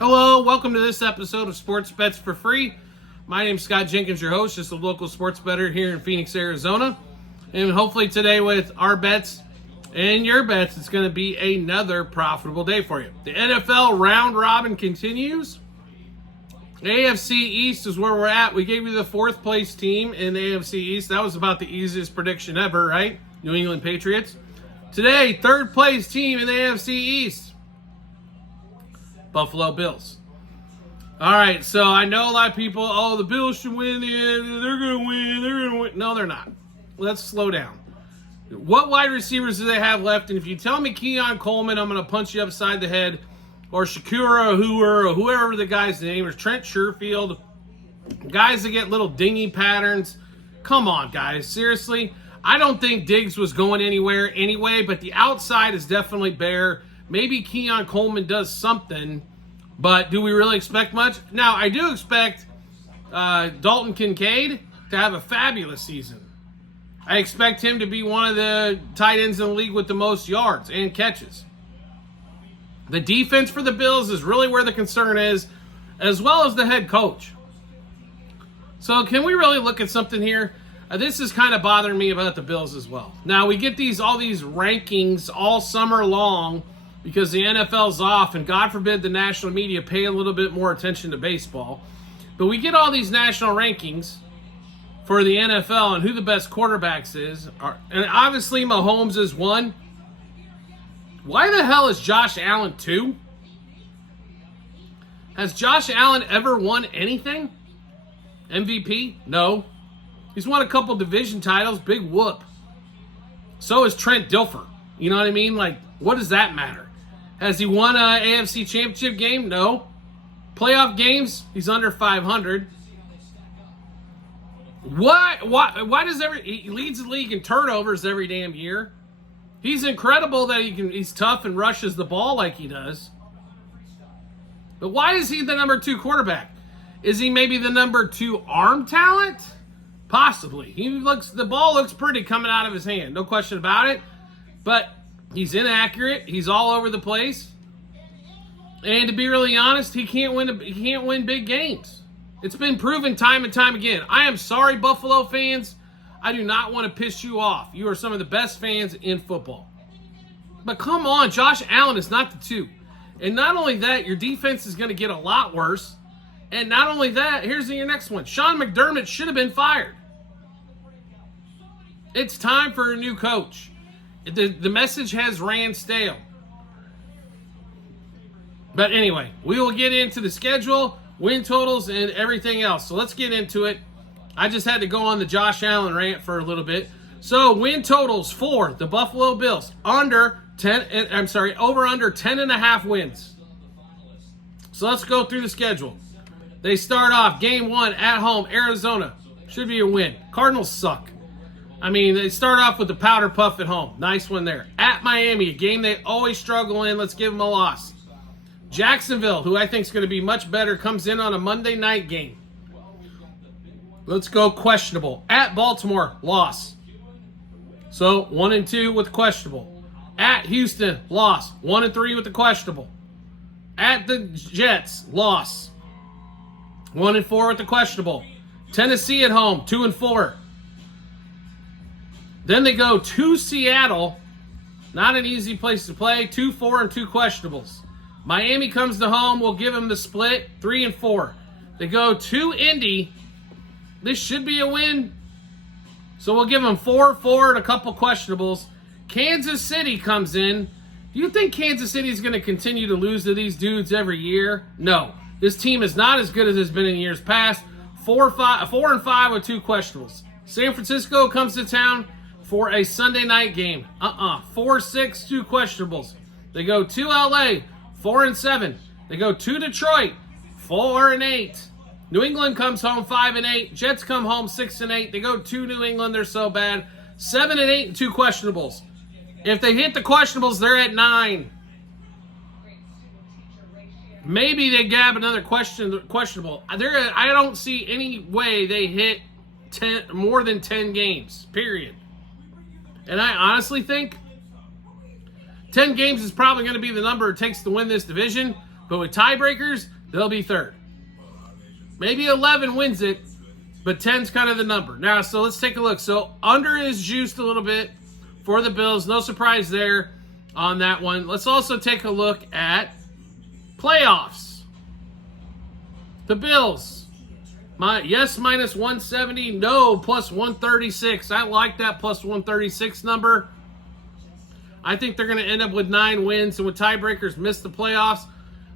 Hello, welcome to this episode of Sports Bets for Free. My name's Scott Jenkins, your host, just a local sports bettor here in Phoenix, Arizona. And hopefully today with our bets and your bets, it's going to be another profitable day for you. The NFL round robin continues. AFC East is where we're at. We gave you the fourth place team in the AFC East. That was about the easiest prediction ever, right? New England Patriots. Today, third place team in the AFC East. Buffalo Bills. All right, so I know a lot of people, the Bills should win. They're going to win. No, they're not. Let's slow down. What wide receivers do they have left? And if you tell me Keon Coleman, I'm going to punch you upside the head. Or Shakira Hooer, or whoever the guy's name is, Trent Sherfield. Guys that get little dingy patterns. Come on, guys. Seriously? I don't think Diggs was going anywhere anyway, but the outside is definitely bare. Maybe Keon Coleman does something, but do we really expect much? Now, I do expect Dalton Kincaid to have a fabulous season. I expect him to be one of the tight ends in the league with the most yards and catches. The defense for the Bills is really where the concern is, as well as the head coach. So can we really look at something here? This is kind of bothering me about the Bills as well. Now, we get all these rankings all summer long because the NFL's off, and God forbid the national media pay a little bit more attention to baseball. But we get all these national rankings for the NFL and who the best quarterbacks is. And obviously Mahomes is one. Why the hell is Josh Allen 2? Has Josh Allen ever won anything? MVP? No. He's won a couple division titles. Big whoop. So is Trent Dilfer. You know what I mean? Like, what does that matter? Has he won an AFC championship game? No. Playoff games? He's under 500. Why does he leads the league in turnovers every damn year? He's incredible that he's tough and rushes the ball like he does. But why is he the number 2 quarterback? Is he maybe the number 2 arm talent? Possibly. The ball looks pretty coming out of his hand, no question about it. But he's inaccurate. He's all over the place. And to be really honest, he can't win big games. It's been proven time and time again. I am sorry, Buffalo fans. I do not want to piss you off. You are some of the best fans in football. But come on, Josh Allen is not the 2. And not only that, your defense is going to get a lot worse. And not only that, here's your next one. Sean McDermott should have been fired. It's time for a new coach. The message has ran stale. But anyway, we will get into the schedule, win totals, and everything else. So let's get into it. I just had to go on the Josh Allen rant for a little bit. So win totals for the Buffalo Bills. Over under 10.5 wins. So let's go through the schedule. They start off game 1 at home, Arizona. Should be a win. Cardinals suck. I mean, they start off with the powder puff at home. Nice one there. At Miami, a game they always struggle in. Let's give them a loss. Jacksonville, who I think is going to be much better, comes in on a Monday night game. Let's go questionable. At Baltimore, loss. So 1-2 with questionable. At Houston, loss. 1-3 with the questionable. At the Jets, loss. 1-4 with the questionable. Tennessee at home, 2-4. Then they go to Seattle. Not an easy place to play. 2-4 and 2 questionables. Miami comes to home. We'll give them the split. 3-4. They go to Indy. This should be a win. So we'll give them 4-4 and a couple questionables. Kansas City comes in. Do you think Kansas City is going to continue to lose to these dudes every year? No. This team is not as good as it's been in years past. 4-5 with 2 questionables. San Francisco comes to town for a Sunday night game. 4-6, 2 questionables. They go to LA, 4-7. They go to Detroit, 4-8. New England comes home 5-8. Jets come home 6-8. They go to New England. They're so bad. 7-8 and 2 questionables. If they hit the questionables, they're at 9. Maybe they grab another questionable. I don't see any way they hit more than 10 games, period. And I honestly think 10 games is probably going to be the number it takes to win this division. But with tiebreakers, they'll be third. Maybe 11 wins it, but 10's kind of the number. Now, so let's take a look. So under is juiced a little bit for the Bills. No surprise there on that one. Let's also take a look at playoffs. The Bills. Yes, minus 170. No, plus 136. I like that plus 136 number. I think they're going to end up with 9 wins. And with tiebreakers, miss the playoffs.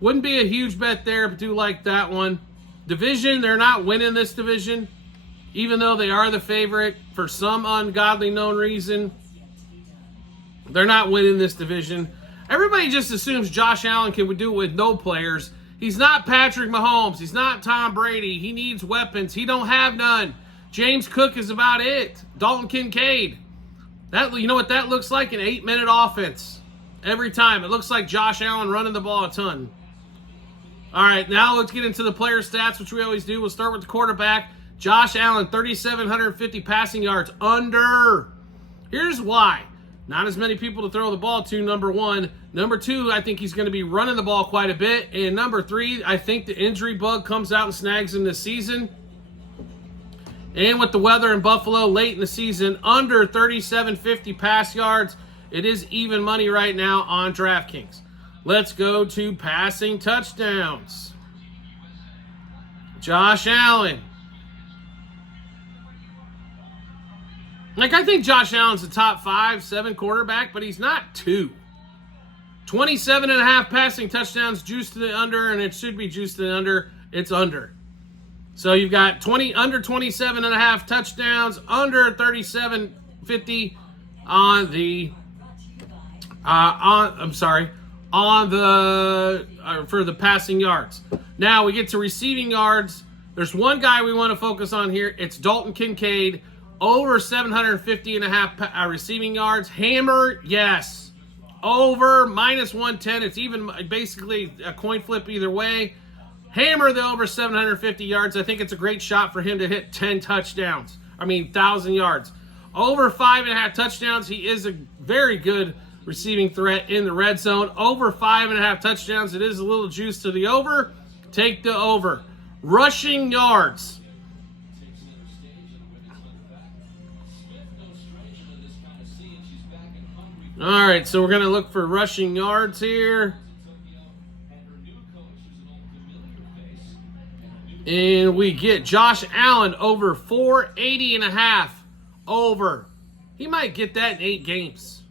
Wouldn't be a huge bet there, but do like that one. Division, they're not winning this division, even though they are the favorite for some ungodly known reason. They're not winning this division. Everybody just assumes Josh Allen can do it with no players. He's not Patrick Mahomes. He's not Tom Brady. He needs weapons. He don't have none. James Cook is about it. Dalton Kincaid. You know what that looks like? An 8-minute offense. Every time. It looks like Josh Allen running the ball a ton. All right, now let's get into the player stats, which we always do. We'll start with the quarterback. Josh Allen, 3,750 passing yards. Under. Here's why. Not as many people to throw the ball to, number one. Number two, I think he's going to be running the ball quite a bit. And number three, I think the injury bug comes out and snags him this season. And with the weather in Buffalo late in the season, under 3,750 pass yards. It is even money right now on DraftKings. Let's go to passing touchdowns. Josh Allen. I think Josh Allen's a top 5, 7 quarterback, but he's not 2. 27.5 passing touchdowns, juiced to the under, and it should be juiced to the under. It's under. So you've got under 27.5 touchdowns, under 37.50 on the for the passing yards. Now we get to receiving yards. There's one guy we want to focus on here. It's Dalton Kincaid, over 750.5 receiving yards. Hammer, yes. Over, minus 110. It's even basically a coin flip either way. Hammer the over 750 yards. I think it's a great shot for him to hit 10 touchdowns. 1,000 yards. Over 5.5 touchdowns. He is a very good receiving threat in the red zone. Over 5.5 touchdowns. It is a little juice to the over. Take the over. Rushing yards. All right, so we're going to look for rushing yards here. And we get Josh Allen over 480.5. Over. He might get that in 8 games.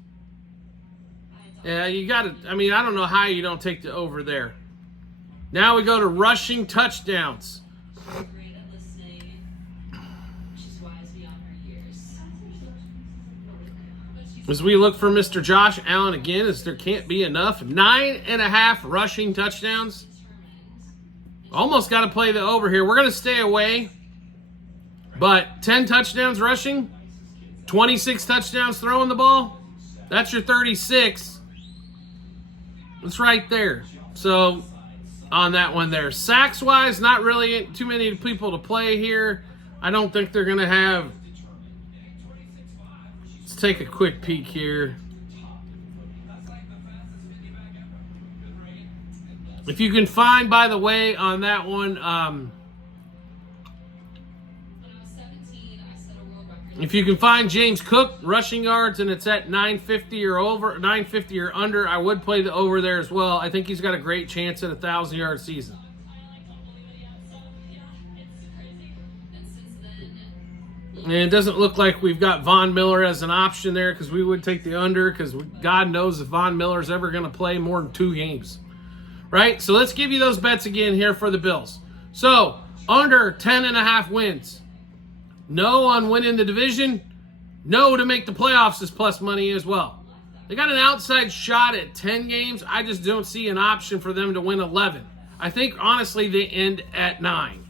Yeah, you got to, I don't know how you don't take the over there. Now we go to rushing touchdowns. As we look for Mr. Josh Allen again, as there can't be enough. 9.5 rushing touchdowns. Almost got to play the over here. We're going to stay away. But 10 touchdowns rushing, 26 touchdowns throwing the ball. That's your 36. It's right there. So on that one there. Sacks-wise, not really too many people to play here. I don't think they're going to have. Let's take a quick peek here. If you can find, by the way, on that one, if you can find James Cook rushing yards and it's at 950 or over, 950 or under, I would play the over there as well. I think he's got a great chance at a 1,000-yard season. And it doesn't look like we've got Von Miller as an option there because we would take the under because God knows if Von Miller's ever going to play more than 2 games. Right? So let's give you those bets again here for the Bills. So, under 10.5 wins. No on winning the division. No to make the playoffs is plus money as well. They got an outside shot at 10 games. I just don't see an option for them to win 11. I think, honestly, they end at 9.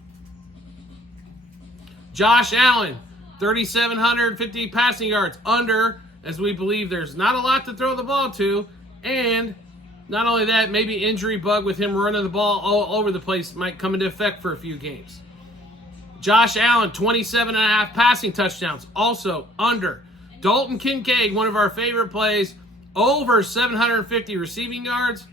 Josh Allen, 3,750 passing yards. Under, as we believe there's not a lot to throw the ball to. And not only that, maybe injury bug with him running the ball all over the place might come into effect for a few games. Josh Allen, 27.5 passing touchdowns. Also under. Dalton Kincaid, one of our favorite plays, over 750 receiving yards.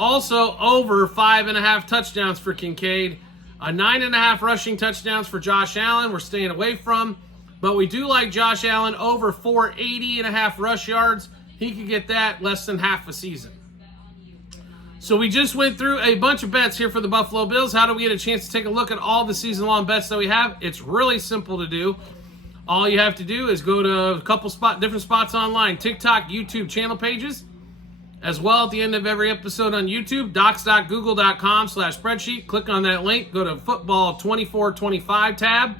Also, over 5.5 touchdowns for Kincaid. 9.5 rushing touchdowns for Josh Allen. We're staying away from. But we do like Josh Allen over 480.5 rush yards. He could get that less than half a season. So we just went through a bunch of bets here for the Buffalo Bills. How do we get a chance to take a look at all the season-long bets that we have? It's really simple to do. All you have to do is go to a couple different spots online. TikTok, YouTube channel pages. As well, at the end of every episode on YouTube, docs.google.com/spreadsheet. Click on that link. Go to Football 24-25 tab.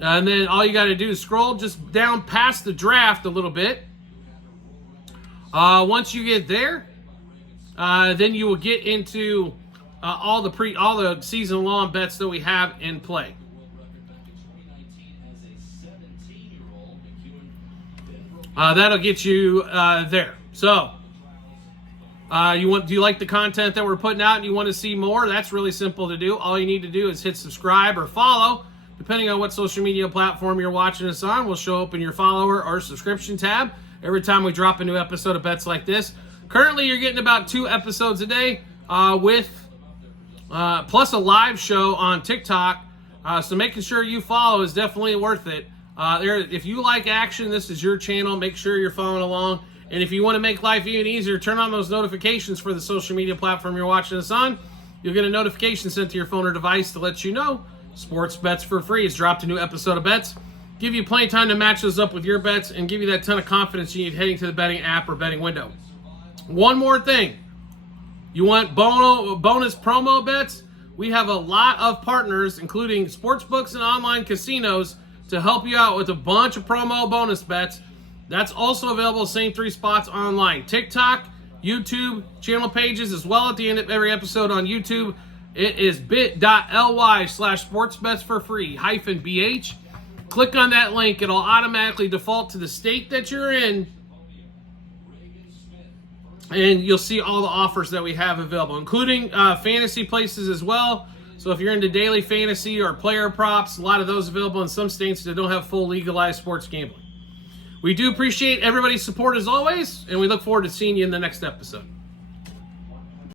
And then all you got to do is scroll just down past the draft a little bit. Once you get there, then you will get into all the season-long bets that we have in play. That'll get you there. So, do you like the content that we're putting out and you want to see more? That's really simple to do. All you need to do is hit subscribe or follow. Depending on what social media platform you're watching us on, will show up in your follower or subscription tab every time we drop a new episode of bets like this. Currently, you're getting about 2 episodes a day with plus a live show on TikTok. So making sure you follow is definitely worth it. If you like action, this is your channel. Make sure you're following along. And if you want to make life even easier, turn on those notifications for the social media platform you're watching us on. You'll get a notification sent to your phone or device to let you know Sports Bets for Free has dropped a new episode of bets. Give you plenty of time to match those up with your bets and give you that ton of confidence you need heading to the betting app or betting window. One more thing. You want bonus promo bets? We have a lot of partners, including sportsbooks and online casinos, to help you out with a bunch of promo bonus bets. That's also available, same 3 spots online. TikTok, YouTube, channel pages, as well at the end of every episode on YouTube. It is bit.ly/sportsbetsforfree-bh. Click on that link. It'll automatically default to the state that you're in. And you'll see all the offers that we have available, including fantasy places as well. So if you're into daily fantasy or player props, a lot of those available in some states that don't have full legalized sports gambling. We do appreciate everybody's support as always, and we look forward to seeing you in the next episode.